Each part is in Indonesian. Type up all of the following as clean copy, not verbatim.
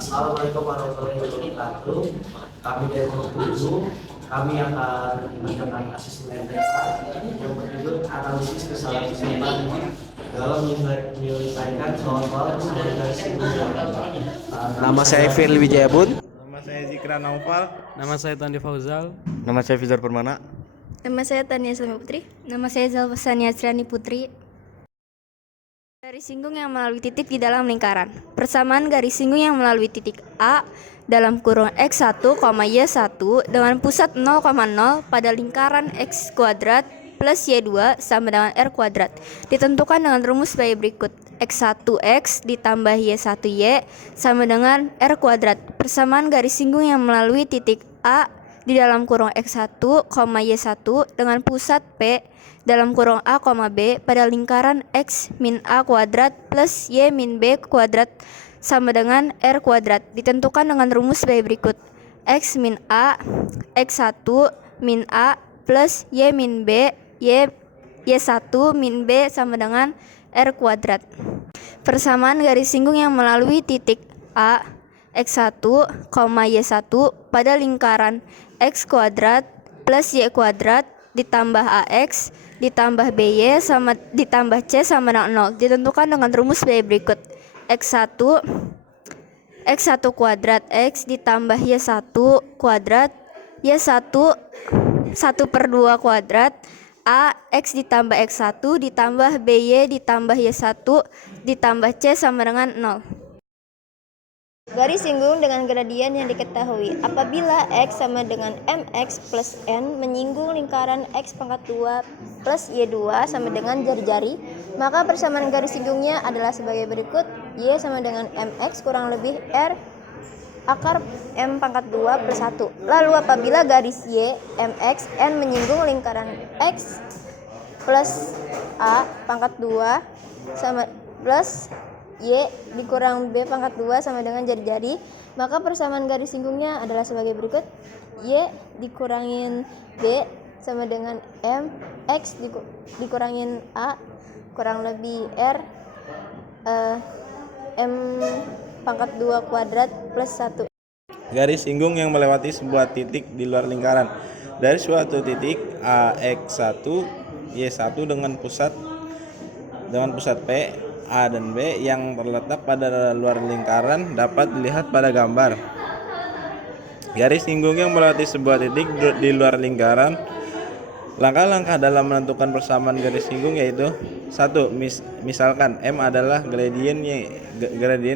Assalamualaikum warahmatullahi wabarakatuh. Kami dari Kelompok 7, kami akan mengerjakan asesmen data yang berjudul analisis kesalahan keseimbangan dalam menyelesaikan soal-soal kesalahan dari singgung. Nama saya Firly Wijayabun. Nama saya Zikra Naufal. Nama saya Tandi Fauzal. Nama saya Fizar Permana. Nama saya Tania Salma Putri. Nama saya Zalfasania Asriani Putri. Garis singgung yang melalui titik di dalam lingkaran. Persamaan garis singgung yang melalui titik A dalam kurung X1, Y1 dengan pusat 0,0 pada lingkaran X kuadrat plus Y2 sama dengan R kuadrat ditentukan dengan rumus sebagai berikut. X1X ditambah Y1Y sama dengan R kuadrat. Persamaan garis singgung yang melalui titik A di dalam kurung X1, Y1 dengan pusat P dalam kurung A, B pada lingkaran X min A kuadrat plus Y min B kuadrat sama dengan R kuadrat ditentukan dengan rumus sebagai berikut. X min A, X1 min A plus Y min B, Y1 min B sama dengan R kuadrat. Persamaan garis singgung yang melalui titik A, X1, Y1 pada lingkaran X kuadrat plus Y kuadrat ditambah AX ditambah BY sama ditambah C sama dengan 0 ditentukan dengan rumus sebagai berikut. X1 kuadrat X ditambah Y1 kuadrat Y1 1/2 kuadrat A X ditambah X1 ditambah BY ditambah Y1 ditambah C sama dengan 0. Garis singgung dengan gradien yang diketahui. Apabila X sama dengan MX plus N menyinggung lingkaran X pangkat 2 plus Y2 sama dengan jari-jari, maka persamaan garis singgungnya adalah sebagai berikut. Y sama dengan MX kurang lebih R akar M pangkat 2 plus 1. Lalu apabila garis Y, MX, N menyinggung lingkaran X plus A pangkat 2 sama plus Y dikurang B pangkat 2 sama dengan jari-jari, maka persamaan garis singgungnya adalah sebagai berikut. Y dikurangin B sama dengan M, X dikurangin A kurang lebih R M pangkat 2 kuadrat plus 1. Garis singgung yang melewati sebuah titik di luar lingkaran. Dari suatu titik AX1, Y1 dengan pusat P, A dan B yang terletak pada luar lingkaran dapat dilihat pada gambar. Garis singgung yang melewati sebuah titik di luar lingkaran. Langkah-langkah dalam menentukan persamaan garis singgung yaitu 1. Misalkan M adalah gradien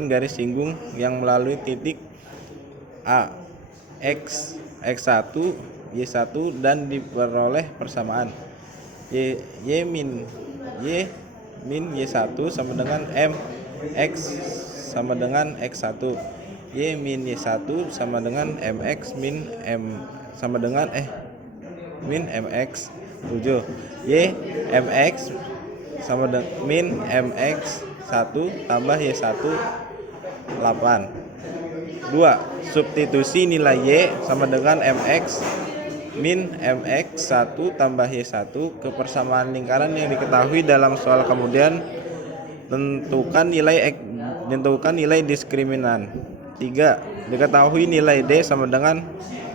garis singgung yang melalui titik A X1 Y1 dan diperoleh persamaan Y min Y1 sama dengan M X sama dengan X1, Y min Y1 sama dengan MX min M sama dengan min MX 7, Y MX sama dengan min MX 1 tambah Y1 8. 2. Substitusi nilai Y sama dengan MX min MX 1 tambah Y1 ke persamaan lingkaran yang diketahui dalam soal, kemudian tentukan nilai diskriminan. 3. Diketahui nilai D sama dengan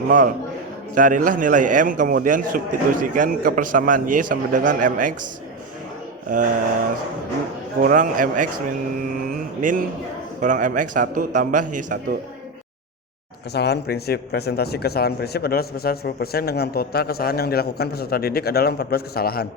0. Carilah nilai M, kemudian substitusikan ke persamaan Y sama dengan MX kurang MX min kurang MX 1 tambah Y1. Kesalahan prinsip. Presentasi kesalahan prinsip adalah sebesar 10% dengan total kesalahan yang dilakukan peserta didik adalah 14 kesalahan.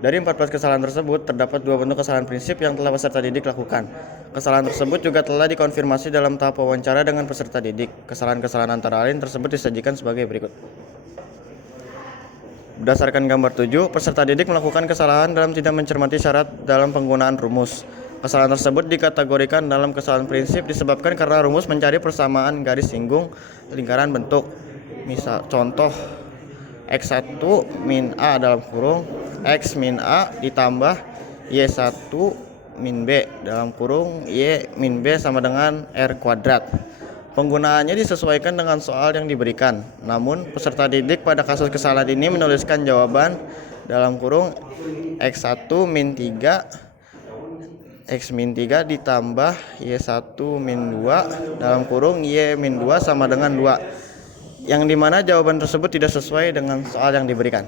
Dari 14 kesalahan tersebut, terdapat 2 bentuk kesalahan prinsip yang telah peserta didik lakukan. Kesalahan tersebut juga telah dikonfirmasi dalam tahap wawancara dengan peserta didik. Kesalahan-kesalahan antara lain tersebut disajikan sebagai berikut. Berdasarkan gambar 7, peserta didik melakukan kesalahan dalam tidak mencermati syarat dalam penggunaan rumus. Kesalahan tersebut dikategorikan dalam kesalahan prinsip disebabkan karena rumus mencari persamaan garis singgung lingkaran bentuk. Misal contoh X1 min A dalam kurung X min A ditambah Y1 min B dalam kurung Y min B sama dengan R kuadrat. Penggunaannya disesuaikan dengan soal yang diberikan. Namun peserta didik pada kasus kesalahan ini menuliskan jawaban dalam kurung X1 min 3 X min 3 ditambah Y1 min 2 dalam kurung Y min 2 sama dengan 2, yang dimana jawaban tersebut tidak sesuai dengan soal yang diberikan.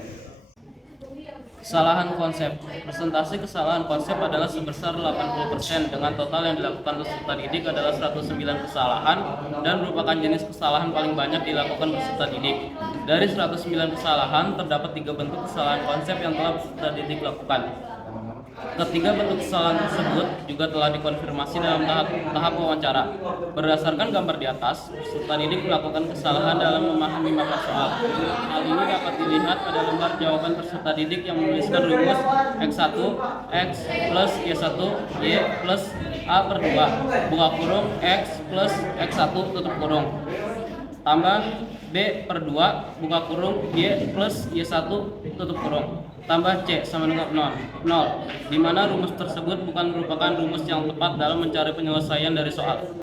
Kesalahan konsep. Persentase kesalahan konsep adalah sebesar 80% dengan total yang dilakukan peserta didik adalah 109 kesalahan dan merupakan jenis kesalahan paling banyak dilakukan peserta didik. Dari 109 kesalahan, terdapat 3 bentuk kesalahan konsep yang telah peserta didik lakukan. Ketiga bentuk kesalahan tersebut juga telah dikonfirmasi dalam tahap wawancara. Berdasarkan gambar di atas, peserta didik melakukan kesalahan dalam memahami makna soal. Hal ini dapat dilihat pada lembar jawaban peserta didik yang menuliskan rumus X1 X plus Y1 Y plus A per 2 buka kurung X plus X1 tutup kurung tambah B per 2 buka kurung Y plus Y1 tutup kurung tambah C sama dengan 0, di mana rumus tersebut bukan merupakan rumus yang tepat dalam mencari penyelesaian dari soal.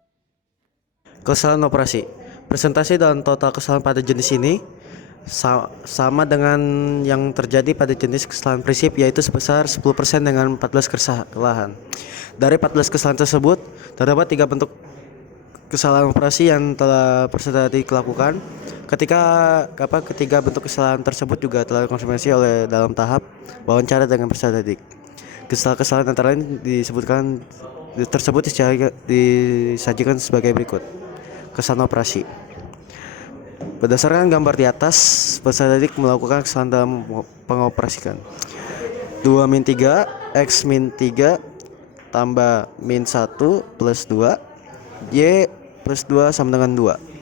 Kesalahan operasi. Presentasi dan total kesalahan pada jenis ini sama dengan yang terjadi pada jenis kesalahan prinsip, yaitu sebesar 10% dengan 14 kesalahan. Dari 14 kesalahan tersebut, terdapat 3 bentuk kesalahan operasi yang telah peserta didik lakukan. Ketiga bentuk kesalahan tersebut juga telah dikonfirmasi oleh dalam tahap wawancara dengan peserta didik. Kesalahan antara lain tersebut disajikan sebagai berikut. Kesalahan operasi. Berdasarkan gambar di atas, peserta didik melakukan kesalahan dalam pengoperasikan 2 min 3 X min 3 tambah min 1 plus 2 Y plus 2 sama dengan 2.